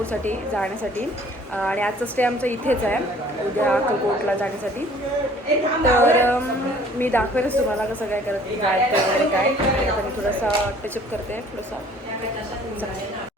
नागपूरसाठी जाण्यासाठी. आणि आजचं स्टे आमचं इथेच आहे उद्या अक्कलकोटला जाण्यासाठी. तर मी दाखवेलच तुम्हाला कसं काय करत जायचं वगैरे काय. तर मी थोडासा टचअप करते थोडंसं.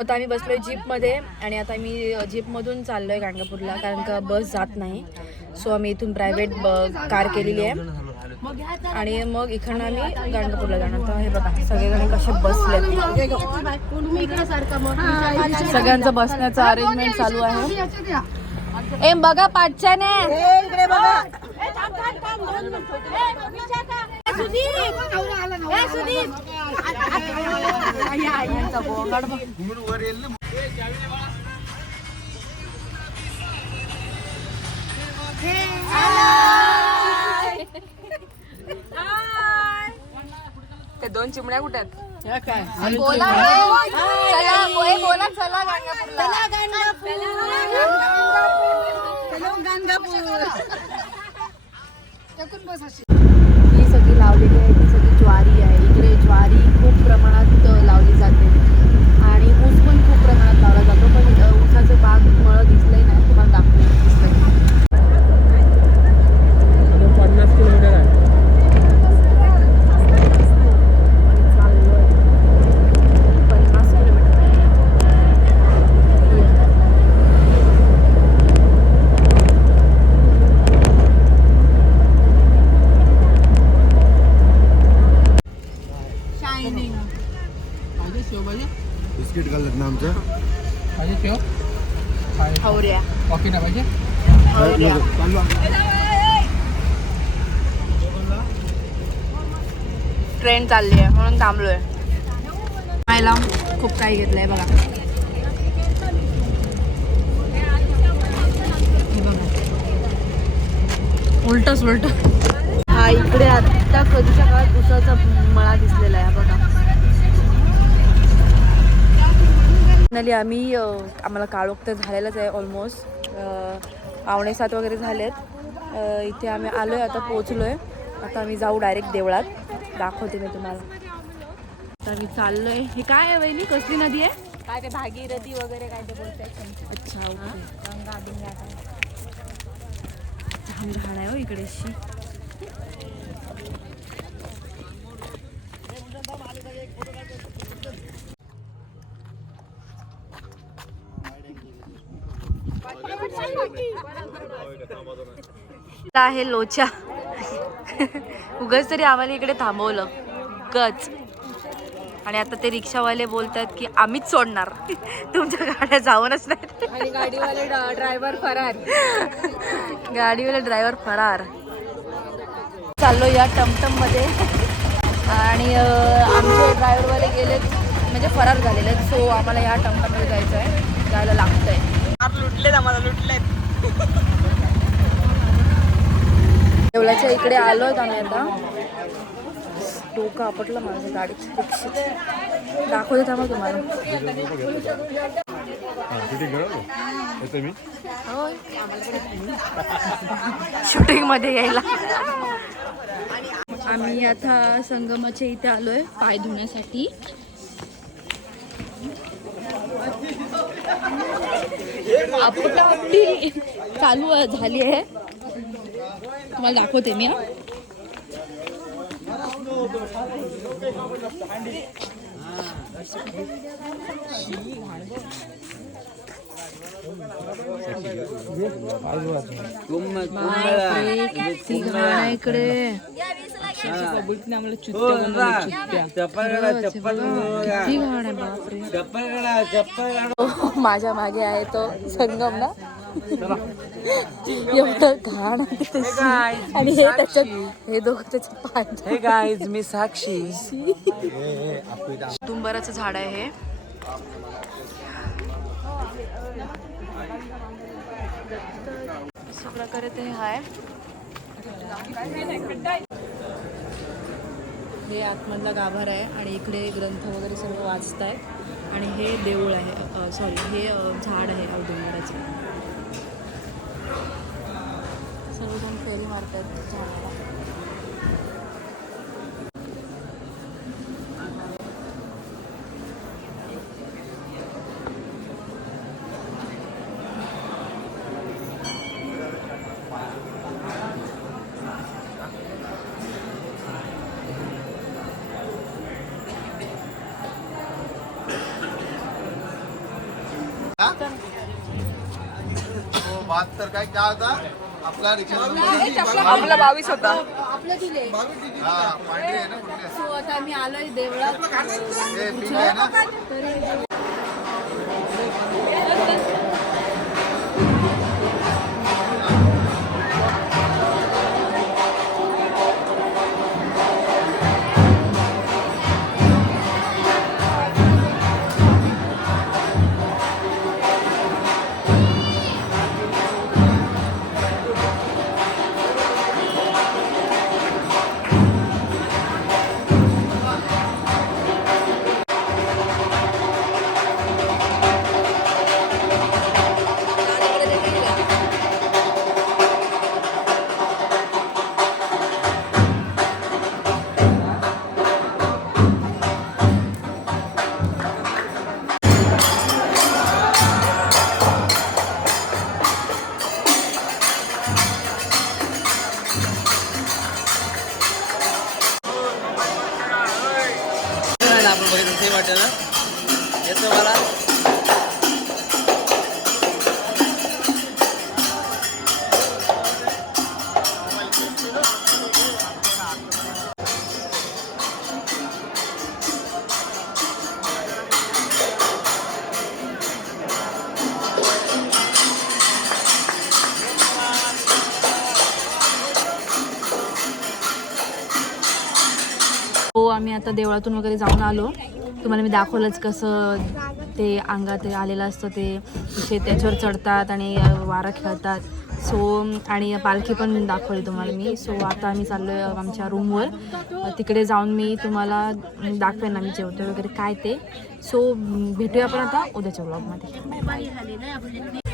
आता आम्ही बसलोय जीपमध्ये आणि आता मी जीपमधून चाललोय गाणगापूरला कारण का बस जात नाही. सो आम्ही इथून प्रायव्हेट कार केलेली आहे. आणि मग इकडनं आम्ही गाणगापूरला जाणार. तर हे बघा सगळेजण कसे बसलेत. सगळ्यांचं बसण्याचं अरेंजमेंट चालू आहे. ए बघा पाठच्याने. ते दोन चिमण्या कुठे आहेत? बोला चला बोय बोला चला गाणगापूरला ही सगळी लावलेली आहे ती सगळी ज्वारी आहे. इकडे ज्वारी खूप प्रमाणात अ, लावली जाते आणि ऊस पण खूप प्रमाणात लावला जातो पण अ, ऊसाचं बाग मळ दिसलंय नाही तुम्हाला दाखवू दिसलंय पन्नास किलोमीटर आहे चाललोय पन्नास किलोमीटर पाहिजे शेव पाहिजे बिस्किट घालत ना आमचं. पाहिजे हवऱ्या पॉकेट पाहिजे? ट्रेन चालली आहे म्हणून थांबलोय. खायला खूप काही घेतलंय बघा. उलटच उलट. हा इकडे आता कधीच्या काळात उसाचा मळा दिसलेला आहे हा बघा फायनली आम्ही आम्हाला काळोख तर झालेलाच आहे ऑलमोस्ट पावणे सात वगैरे झालेत. इथे आम्ही आलोय आता पोहोचलोय. आता आम्ही जाऊ डायरेक्ट देवळात. दाखवते मी तुम्हाला. आता आम्ही चाललोय. हे काय आहे वहिनी? कसली नदी आहे? काय ते भागीरथी वगैरे काय ते बोलतात अच्छा ओके. गंगा बिंगा काय. घाण आहे हो इकडे. आहे लोचा. उगाच तरी आम्हाला इकडे थांबवलं. गच आणि आता ते रिक्षावाले बोलतात की आम्हीच सोडणार. तुमच्या गाड्या जाऊनच नाही. गाडीवाले ड्रायव्हर फरार. गाडीवाला ड्रायव्हर फरार. चाललो या टमटममध्ये आणि आमचे ड्रायव्हरवाले गेलेत. म्हणजे फरार झालेले सो आम्हाला या टमटममध्ये जायचं आहे जायला लागतंय. लुटलेत आम्हाला लुटलेत. देवळाच्या इकडे आलो आम्ही आता? डोकं आपटलं माझं गाडीत. रिक्षेत दाखवते थांबा तुम्हाला. शूटिंगमध्ये यायला. आम्ही आता संगमाच्या इथे आलोय पाय धुण्यासाठी. आपटा आपटी चालू आहे- झाली आहे. तुम्हाला दाखवते मी हा. किती घाण आहे बापरे. माझ्या मागे आहे तो संगम ना. एवढं घाण आहे त्याची. आणि हे त्याच्यात हे दोघं त्याच्यात पाय हे गाईज मी साक्षी. तुंबाराचं झाड आहे हे. अशा प्रकारे ते आहे हे आतमधला गाभार आहे आणि इकडे ग्रंथ वगैरे सर्व आहेत आणि हे देऊळ आहे. सॉरी हे झाड आहे औदुंबराचं सर्वजण फेरी मारतात झाडाला. बात तर काय काय होता? आपला रिक्षा आपला बावीस. होता. आपलं दिले हा पांढरे आहे ना कुठले सो आता आम्ही आलोय देवळात. हे आहे ना? बघितलं ते येतो मला. हो आम्ही आता देवळातून वगैरे जाऊन आलो. तुम्हाला मी दाखवलंच कसं ते अंगात आलेलं असतं ते. असे त्याच्यावर चढतात आणि वारा खेळतात. सो आणि पालखी पण दाखवली तुम्हाला मी. सो आता आम्ही चाललो आहे आमच्या रूमवर तिकडे जाऊन मी तुम्हाला दाखवेन आम्ही जेवतो वगैरे काय ते. सो भेटूया आपण आता उद्याच्या ब्लॉगमध्ये